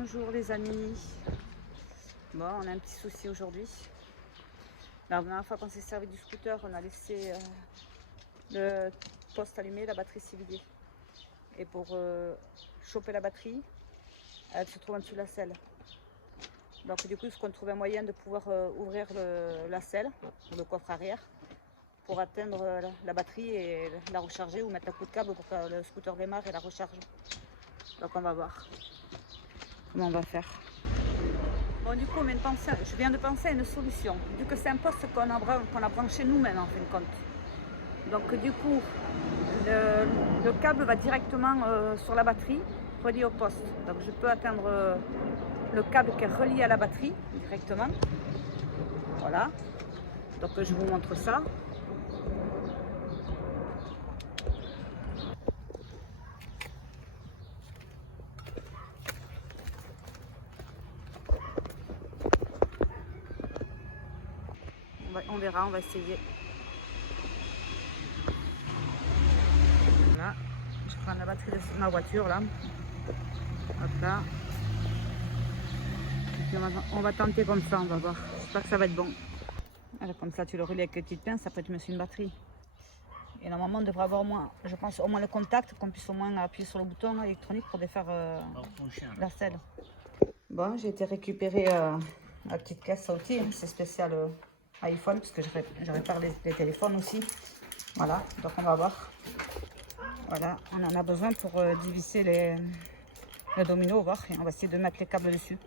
Bonjour les amis. Bon, on a un petit souci aujourd'hui. La dernière fois qu'on s'est servi du scooter, on a laissé le poste allumé, la batterie s'est vidée. Et pour choper la batterie, elle se trouve en dessous de la selle. Donc du coup, il faut qu'on trouve un moyen de pouvoir ouvrir la selle, le coffre arrière, pour atteindre la batterie et la recharger ou mettre un coup de câble pour que le scooter démarre et la recharge. Donc on va voir comment on va faire. Bon, du coup, maintenant, je viens de penser à une solution, vu que c'est un poste qu'on a branché nous-mêmes en fin de compte. Donc du coup, le câble va directement sur la batterie, relié au poste. Donc je peux atteindre le câble qui est relié à la batterie directement. Voilà. Donc je vous montre ça. On verra, on va essayer. Voilà, je prends la batterie de ma voiture là. Hop là. Et puis on va tenter comme ça, on va voir. J'espère que ça va être bon. Alors, comme ça tu le relis avec une petite pince, après tu mets sur une batterie. Et normalement on devrait avoir au moins, je pense, au moins le contact, qu'on puisse au moins appuyer sur le bouton électronique pour défaire la selle. Bon, j'ai été récupérer la petite caisse à outils, c'est spécial iPhone, parce que je répare les téléphones aussi. Voilà, donc on va voir. Voilà, on en a besoin pour diviser le domino, voir, et on va essayer de mettre les câbles dessus.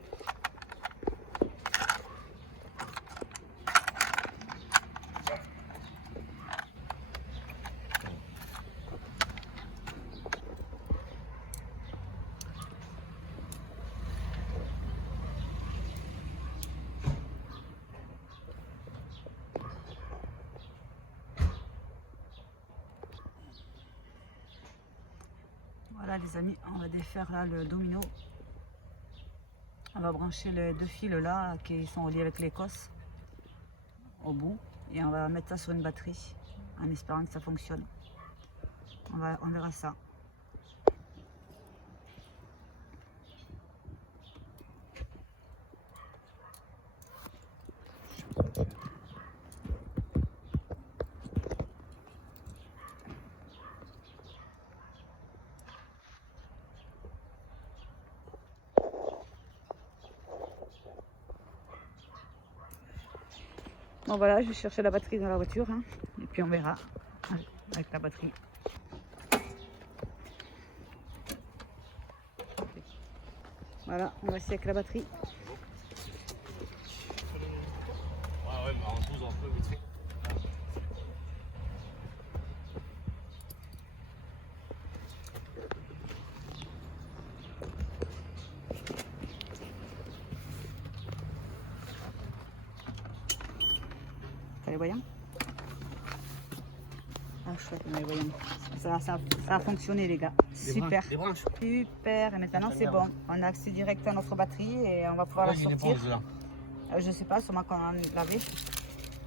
Voilà les amis, on va défaire là le domino. On va brancher les deux fils là qui sont reliés avec l'Écosse au bout et on va mettre ça sur une batterie en espérant que ça fonctionne. On verra ça. Bon voilà, je vais chercher la batterie dans la voiture hein, et puis on verra avec la batterie. Voilà, on va essayer avec la batterie. Ah ouais, mais en 12 un peu vite fait. T'as les voyants? Ah chouette, on a les voyants. Ça a fonctionné les gars. Super. Des branches. Super, et maintenant c'est bon. On a accès direct à notre batterie et on va pouvoir la sortir. Je sais pas, sûrement qu'on l'avait.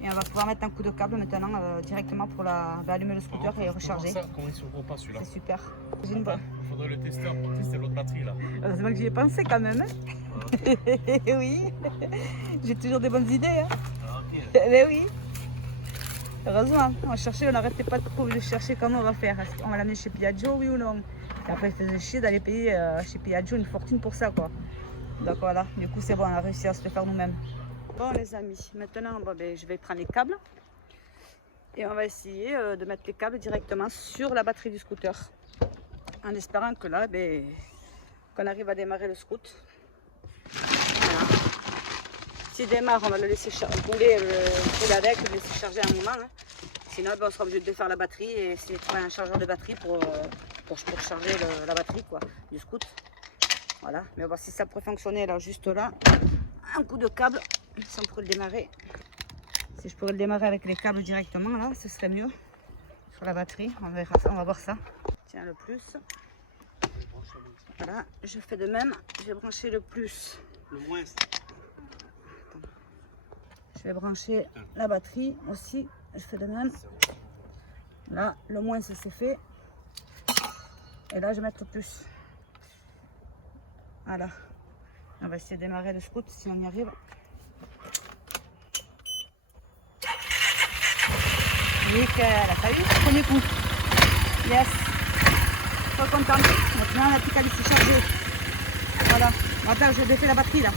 Et on va pouvoir mettre un coup de câble maintenant directement pour allumer le scooter et recharger. Comment il se voit pas celui-là? C'est super. Il faudrait le tester pour tester l'autre batterie là. Heureusement que j'y ai pensé quand même. Hein. Oui, j'ai toujours des bonnes idées. Hein. Ah, ok. Mais oui. Heureusement, on n'arrêtait pas trop de chercher comment on va faire. Est-ce qu'on va l'amener chez Piaggio, oui ou non? Et après, il faisait chier d'aller payer chez Piaggio une fortune pour ça, quoi. Donc voilà, du coup, c'est bon, on a réussi à se le faire nous-mêmes. Bon, les amis, maintenant, je vais prendre les câbles et on va essayer de mettre les câbles directement sur la batterie du scooter. En espérant que là, qu'on arrive à démarrer le scoot. Voilà. S'il démarre, on va le laisser rouler avec, le laisser charger un moment. Hein. Sinon, on sera obligé de défaire la batterie et essayer de trouver un chargeur de batterie pour charger la batterie quoi, du scoot. Voilà, mais on va voir si ça pourrait fonctionner là, juste là. Un coup de câble, ça pourrait le démarrer. Si je pourrais le démarrer avec les câbles directement là, ce serait mieux. Sur la batterie, on verra ça, on va voir ça. Tiens, le plus. Voilà, je fais de même, je vais brancher le plus. Le moins. Je vais brancher la batterie aussi, je fais de même. Là, le moins c'est fait. Et là, je vais mettre le plus. Voilà. On va essayer de démarrer le scoot si on y arrive. Nickel, t'as vu? Premier coup. Yes. Trop contente. Maintenant la petite ici chargée. Voilà. Attends, je défais la batterie là.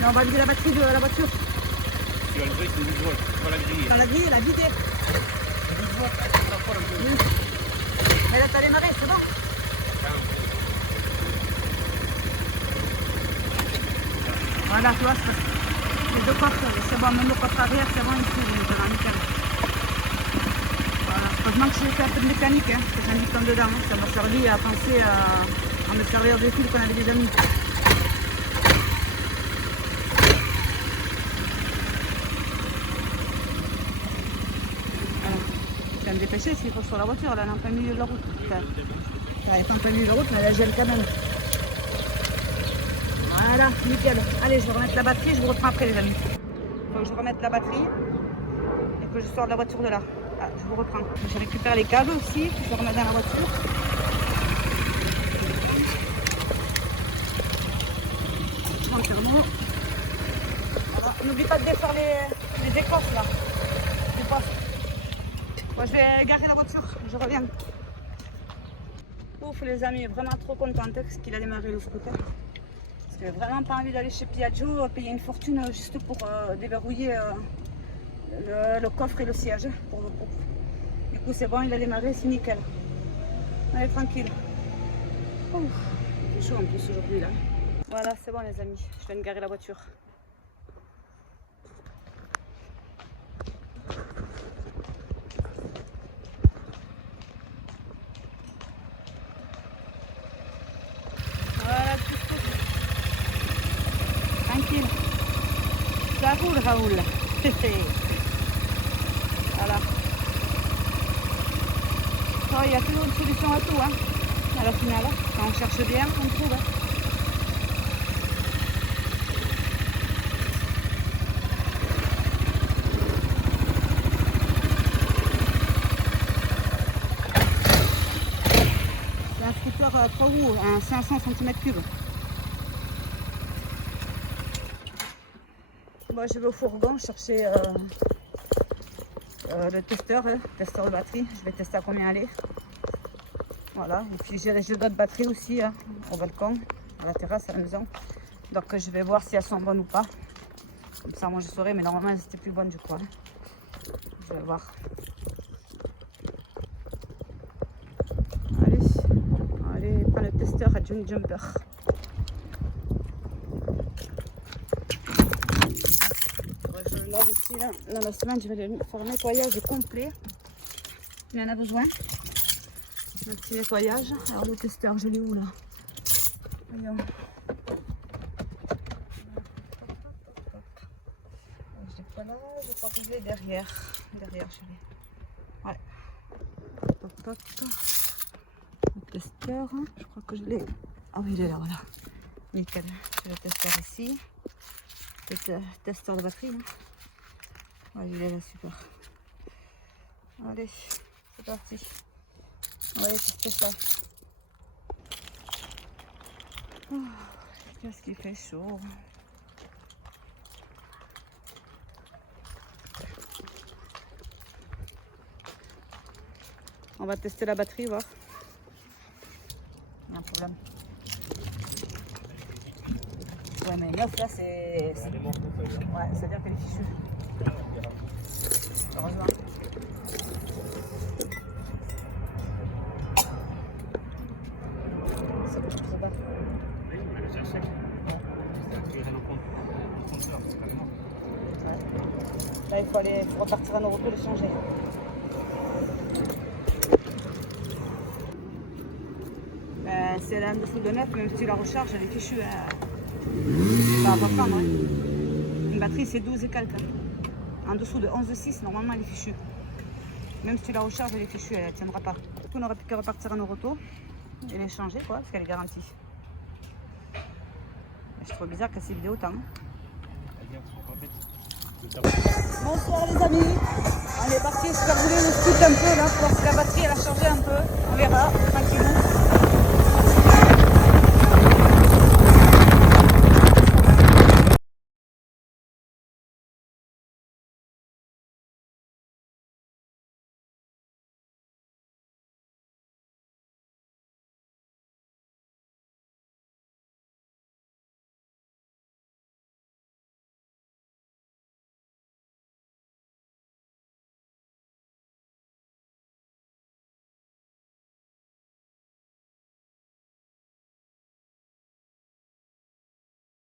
Là, on va vider la batterie de la voiture. Tu vas lever, c'est 12 volts. Tu vas la griller. Dans la grille, elle a vidé. 12 volts, tu vas faire un peu. Oui. Elle a démarré, c'est bon. Voilà, tu vois, les deux coffres, c'est bon, même le coffre arrière, c'est bon ici, maintenant, nickel. Voilà, heureusement que j'ai fait un peu de mécanique, hein, parce que j'ai mis comme dedans, hein. Ça m'a servi à penser à me servir des fils qu'on avait déjà mis. Voilà, je vais me dépêcher s'il faut sur la voiture, là, elle est en plein milieu de la route. Enfin, elle est en plein milieu de la route, mais elle gèle quand même. Voilà, nickel. Allez, je vais remettre la batterie, je vous reprends après les amis. Il faut que je remette la batterie et que je sors de la voiture de là. Ah, je vous reprends. Je récupère les câbles aussi, que je remets dans la voiture. Tranquillement. Voilà. N'oublie pas de défaire les écorces là. Du poste. Moi, je vais garer la voiture, je reviens. Ouf les amis, vraiment trop contente parce qu'il a démarré le scooter. J'ai vraiment pas envie d'aller chez Piaggio, payer une fortune juste pour déverrouiller le coffre et le siège. Du coup c'est bon, il a démarré, c'est nickel. Allez, tranquille. Ouf, il fait chaud en plus aujourd'hui là. Voilà, c'est bon les amis, je viens de garer la voiture. Voilà, tout. Tranquille. Ça roule, Raoul. Voilà. Oh, il y a toujours une solution à tout, hein, à la finale. Quand on cherche bien, on trouve. Hein. C'est un scooter 3 roues, un 500 cm3. Moi, je vais au fourgon chercher le testeur de batterie. Je vais tester à combien elle est. Voilà, et puis j'ai d'autres batteries aussi hein, au balcon, à la terrasse, à la maison. Donc je vais voir si elles sont bonnes ou pas. Comme ça, moi je saurai, mais normalement elles étaient plus bonnes, je crois. Je vais voir. Allez, prends le testeur à Johnny Jumper. Là aussi, là, dans la semaine, je vais faire un nettoyage complet. Il y en a besoin. Un petit nettoyage. Alors le testeur, je l'ai où là? Voyons. Je l'ai pas là, je crois que je l'ai derrière. Derrière, je l'ai. Ouais. Le testeur, je crois que je l'ai. Ah oui, il est là, voilà. Nickel. J'ai le testeur ici. Le testeur de batterie. Hein. Ouais, il est là, super. Allez, c'est parti. On va aller tester ça. Oh, qu'est-ce qu'il fait chaud. On va tester la batterie, voir. Il y a un problème. Ouais, mais neuf là, c'est. Ouais, c'est-à-dire qu'elle est fichue. Heureusement. Là, il faut repartir à nos repos, le changer. C'est là en dessous de 9, même si tu la recharges, elle est fichue. Ça va pas prendre. Hein. Une batterie, c'est 12 et quelques. En dessous de 11,6, normalement, elle est fichue. Même si tu la recharges, elle est fichue, elle ne tiendra pas. Du coup, on aurait pu que repartir à nos auto et les changer, quoi, parce qu'elle est garantie. Je trouve bizarre qu'elle s'est vidée autant. Bonsoir les amis, on est parti se faire rouler le scoot un peu là pour voir si la batterie elle a changé un peu, on verra tranquillement.